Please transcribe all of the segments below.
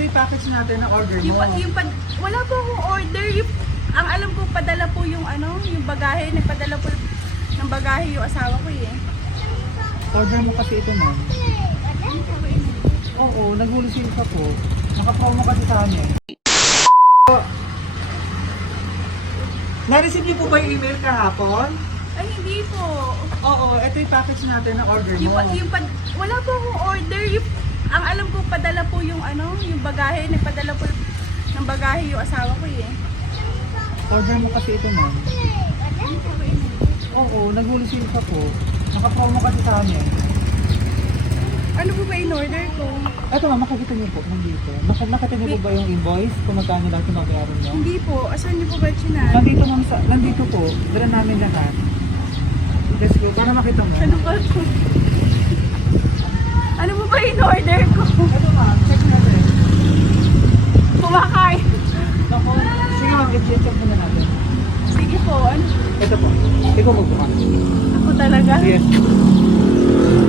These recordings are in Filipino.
ito yung package natin na order Yung, mo. pa- yung pad, wala po akong order. Yung, ang alam ko, padala po yung ano, yung bagahe. Nagpadala po ng bagahe yung asawa ko eh. Order mo kasi ito, ma'am. Oo, naghulisin ka po. Naka-promo kasi sa amin. Na-receive niyo po ba yung email kahapon? Ay, hindi po. Oo, ito yung package natin na order Yung, mo. pa- yung pad, wala po akong order. Yung, ang alam ko, padala po yung ano, yung bagahe. Nagpadala po ng bagahe yung asawa ko eh. Order mo kasi ito, ma'am. Oo, naghulisin ka po. Naka-promo kasi sa amin. Ano po ba in order ko? Ito ma'am, makikita niyo po nandito. Mak nakita niyo po ba yung invoice kung magkano lahat yung babayaran niyo? Hindi po. Asan niyo po ba chinan? Nandito ma'am, sa, nandito po. Dala namin lahat. Let's go, para makita mo. Ano ba po? Ano po ba in order ko? Ito ma'am, check natin. Kumakain. Ako, sige ma'am, i-check muna natin. Sige po. Ano? Ito po, ikaw magbukas. Ako talaga? Yes.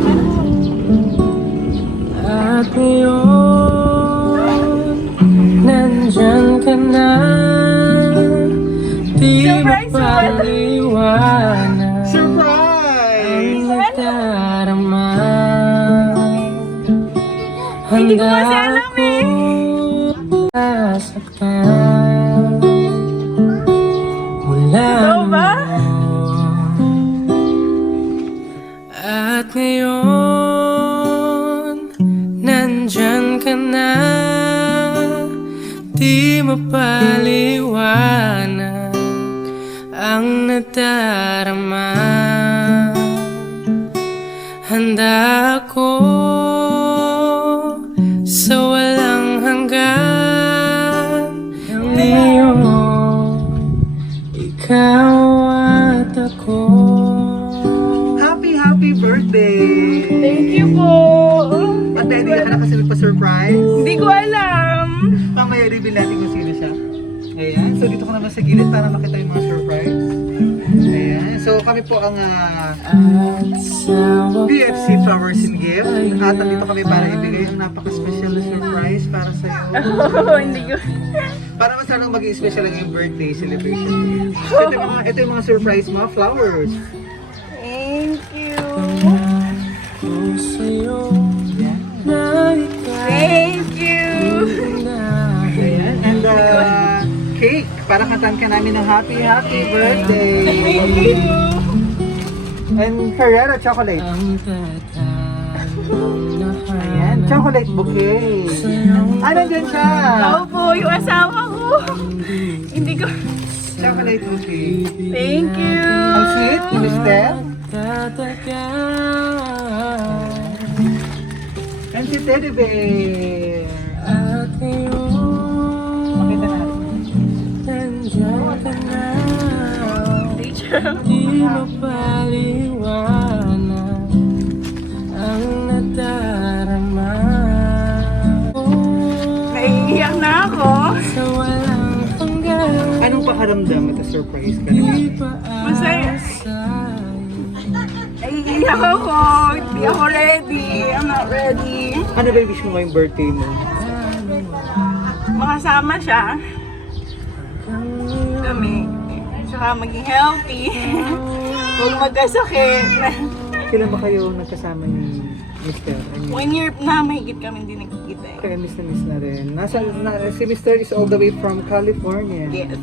Ano Hindi ko kasi alam eh. Mula Ikaw ba? At ngayon, nandyan ka na Di mapaliwanag ang nadarama Handa po ang ah, At sa BFC Flowers and Gift. At nandito kami para ibigay ang napaka-special na surprise para sa iyo. Oh, hindi ko. Para mas lalong maging special ang birthday celebration. So ito yung mga, ito yung mga surprise mga flowers. Thank you. Thank you. Ayan. And uh, cake. Para kantan ka namin ng happy, happy birthday. Thank you. And Ferrero chocolate. na Ayan. Chocolate bouquet. Ah, nandyan siya. Ako po, yung asawa ko. Hindi ko. Chocolate bouquet. Thank you. Ang sweet, Mister. tatagal And si Teddy Bear. Di mapaliwanag Ang nadarama Naiiyak na ako. Sa walang hanggan Anong pakaramdam ito surprise ka pa Masaya. asay Naiiyak ako. Hindi ako ready. I'm not ready. Ano ba yung wish mo ngayong birthday mo? Makasama siya. Kami. Saka maging healthy. Huwag magkasakit. Kailan ba kayo nagkasama ni Mr. I mean, One year na mahigit kami hindi nagkikita eh. kaya miss na miss na rin. Nasa, na, si Mr. is all the way from California. Yes.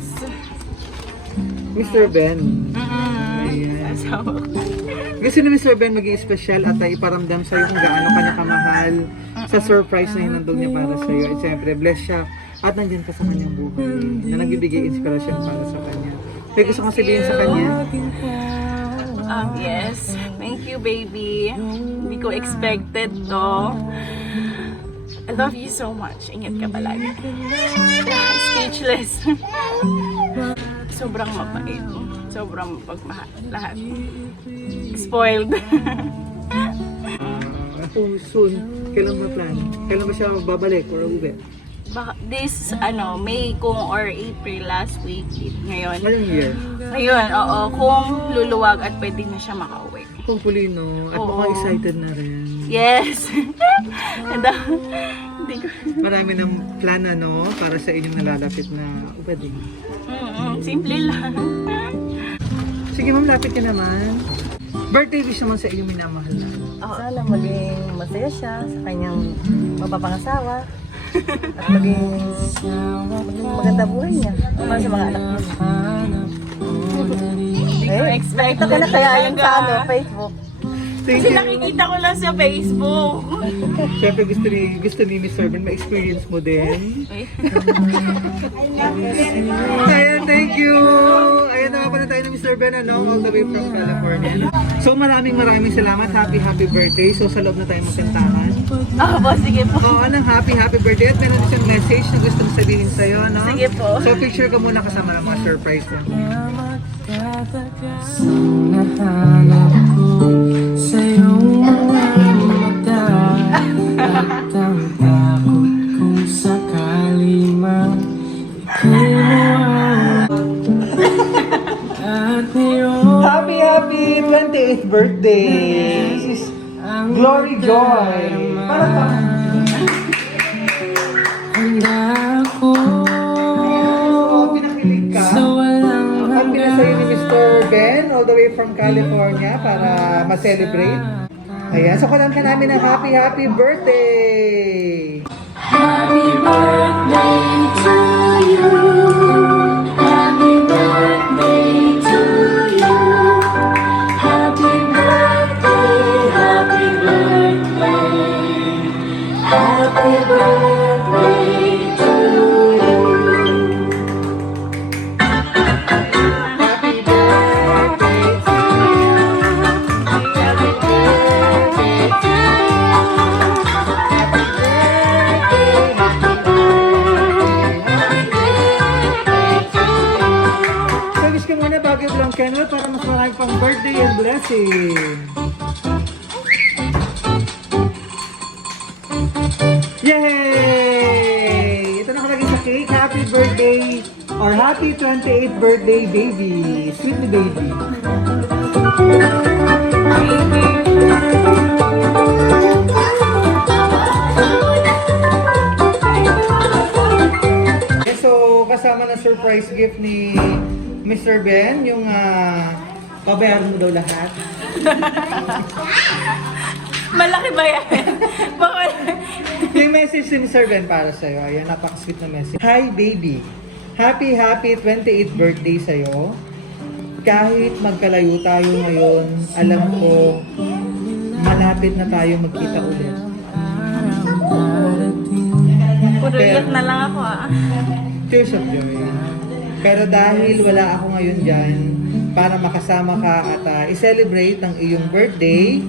Mr. Ben. Ayan. Asawa ko. Gusto ni Mr. Ben maging special at ay iparamdam sa'yo kung gaano ka niya kamahal sa surprise na hinandog niya para sa'yo. At syempre, bless siya at nandyan ka sa kanyang buhay na nagbibigay inspirasyon para sa kanya. May gusto kong sabihin sa kanya? Um, yes. Thank you, baby. Hindi ko expected to. I love you so much. Ingat ka palagi. Speechless. Sobrang mabait. Sobrang pagmahal. Lahat. Spoiled. Kung soon, kailan mo plan? Kailan ba siya babalik or uwi? This, ano, May kung or April last week. Ngayon. Ngayong year. Ngayon, oo. Kung luluwag at pwede na siya makauwi. Kung pulino at Oo. mukhang excited na rin. Yes. And, uh, Hindi ko. Marami ng plan ano para sa inyong nalalapit na wedding. Mm-mm, simple lang. Sige ma'am, lapit ka naman. Birthday wish naman sa inyong minamahal na. Sana maging masaya siya sa kanyang mapapangasawa. Maging, maganda buhay niya. Para sa mga anak niya. Ko Eh, expect ka na kaya yung sa ano, Facebook. Thank Kasi you. nakikita ko lang sa Facebook. Siyempre gusto ni, gusto ni Miss Servant ma-experience mo din. Ayan, thank you! Ayan, nakapan na tayo ng Mr. Ben, ano, all the way from California. So maraming maraming salamat. Happy, happy birthday. So sa loob na tayo magkantahan. Ah, po, sige po. Oo, anong happy, happy birthday. At meron din siyang message na gusto mo sabihin sa'yo, no? Sige po. So picture ka muna kasama ng mga surprise mo. Nahanap ko sa iyong mga mata At ang takot kung sakali man Ika'y At Happy, happy 28th birthday! Glory Joy! Ni Mr. Ben all the way from California para ma-celebrate. Ayan, so kalan ka namin ng happy, happy birthday! Happy birthday to you. Happy birthday to you. Happy birthday, happy birthday. Happy birthday birthday and blessing. Yay! Ito nakalagay sa cake. Happy birthday or happy 28th birthday, baby. Sweet ni baby. So, kasama na surprise gift ni Mr. Ben, yung ah, babayaran mo daw lahat. Malaki ba yan? Baka... Yung message ni Mr. Ben para sa'yo, ayan, napaka-sweet na message. Hi, baby. Happy, happy 28th birthday sa'yo. Kahit magkalayo tayo ngayon, alam ko, malapit na tayo magkita ulit. Iyak na lang ako ah. Tears of joy. Pero dahil wala ako ngayon dyan, para makasama ka at ah, i-celebrate ang iyong birthday,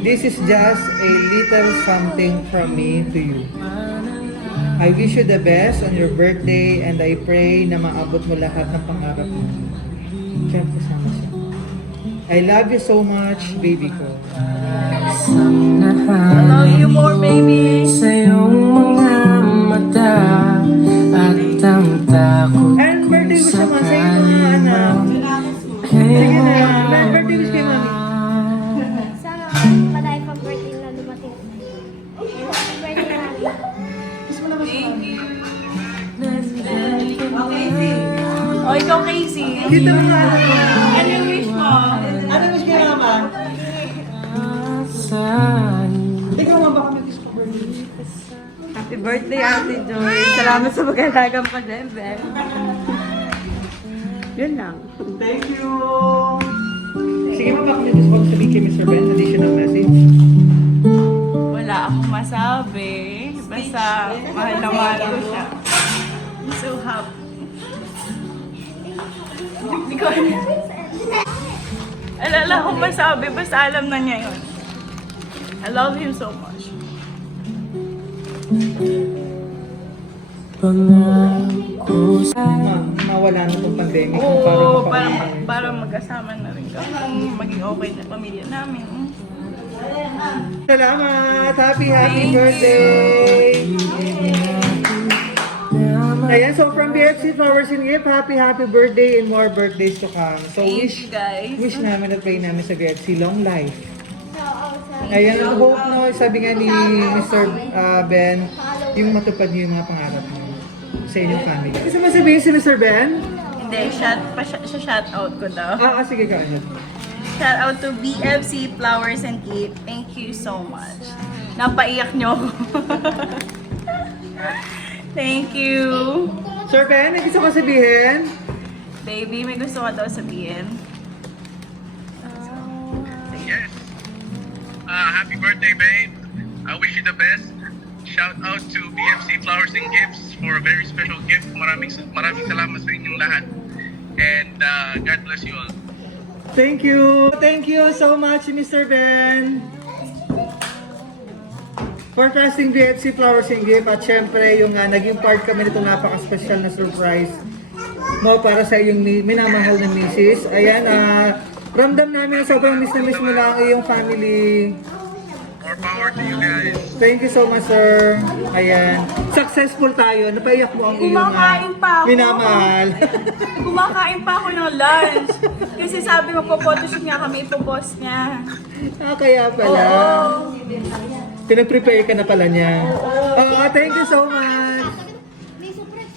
this is just a little something from me to you. I wish you the best on your birthday and I pray na maabot mo lahat ng pangarap mo. Siyempre sama siya. I love you so much, baby ko. I love you more, baby. Sa iyong mga mata At ang takot And birthday wish kung naman sa iyo mga anak. Sige na, birthday wish kay mami. Sana madami pang birthday na dumating. And happy birthday namin. O, ikaw, Casey. Dito mga anak mo. Ano yung wish mo? Ano wish kay mama? Ikaw baka may gusto ko birthday. Happy birthday, Ate Joy. Salamat sa magkalagang pa, Denver. Yun lang. Thank you! Sige mo, baka may gusto ko sabihin kay Mr. Ben, additional message. Wala akong masabi. Basta mahal na mahal ko siya. I'm so happy. Hindi ko alam. Alala akong masabi. Basta alam na niya yun. I love him so much. Pangako sa Ma, mawala na itong pandemic. Oo, para para, para magkasama na rin kami. Maging okay na pamilya namin. Salamat! Happy, happy birthday! Ayan, so from BFC Flowers and Gift, happy, happy birthday and more birthdays to come. So Thank wish, you, guys. wish namin at pray namin sa BFC long life. Ayan, ang hope no, sabi nga ni Mr. uh, Ben, yung matupad niyo yung mga pangarap niyo sa inyong family. Gusto mo sabihin si Mr. Ben? Hindi, shout, pa, shout out ko daw. Ah, ah, sige ka. ahead. Shout out to BFC Flowers and Cake. Thank you so much. Napaiyak nyo ako. Thank you. Sir Ben, may gusto ko sabihin? Baby, may gusto ka daw sabihin. Yes. Uh, happy birthday, babe. I wish you the best. Shout out to BFC Flowers and Gifts for a very special gift. Maraming maraming salamat sa inyong lahat. And uh, God bless you all. Thank you. Thank you so much, Mr. Ben. For trusting BFC Flowers and Gift at syempre yung uh, naging part kami nito napaka-special na surprise mo para sa iyong mi- minamahal na misis. Ayan, ah, ramdam namin na sobrang miss na miss mo lang ang iyong family. Thank you so much, sir. Ayan. Successful tayo. Napaiyak mo ang iyong ah, Kumakain pa ako. minamahal. Kumakain pa ako ng lunch. Kasi sabi mo po, photoshoot nga kami, ipopost niya. ah, kaya pala. Oo. Pinag-prepare ka na pala niya. Oo, thank you so much. May surprise.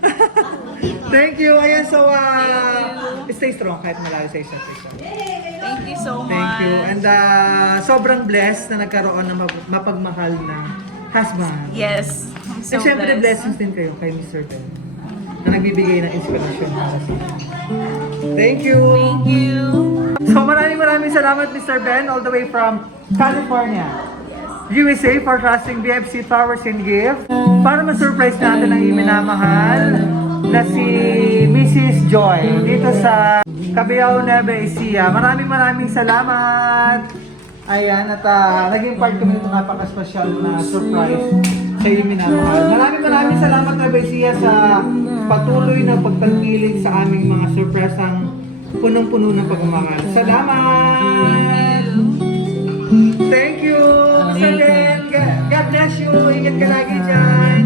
Thank you. Ayan, so, uh, stay strong kahit malayo sa isa't isa. Thank you so much. Thank you. And uh, sobrang blessed na nagkaroon ng map- mapagmahal na husband. Yes. I'm so At syempre, blessed. blessings din kayo kay Mr. Ben na nagbibigay ng inspirasyon para sa inyo. Thank you. Thank you. So maraming maraming salamat Mr. Ben all the way from California. USA for trusting BFC Flowers and Gift para ma-surprise natin ang iminamahal na si Mrs. Joy dito sa Cabiao, Nueva Ecija. Maraming maraming salamat. Ayan, at ah, naging part kami nito napaka-special na surprise sa iyo minamahal. Maraming maraming salamat Nueva Ecija sa patuloy na pagtangkilik sa aming mga surpresang punong-puno ng pagmamahal. Salamat! Thank you! God God bless you! Ingat ka lagi dyan!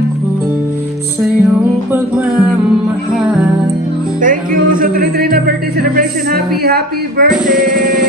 Sa iyong pagmamahal Thank you! So tuloy-tuloy na birthday celebration. Happy, happy birthday!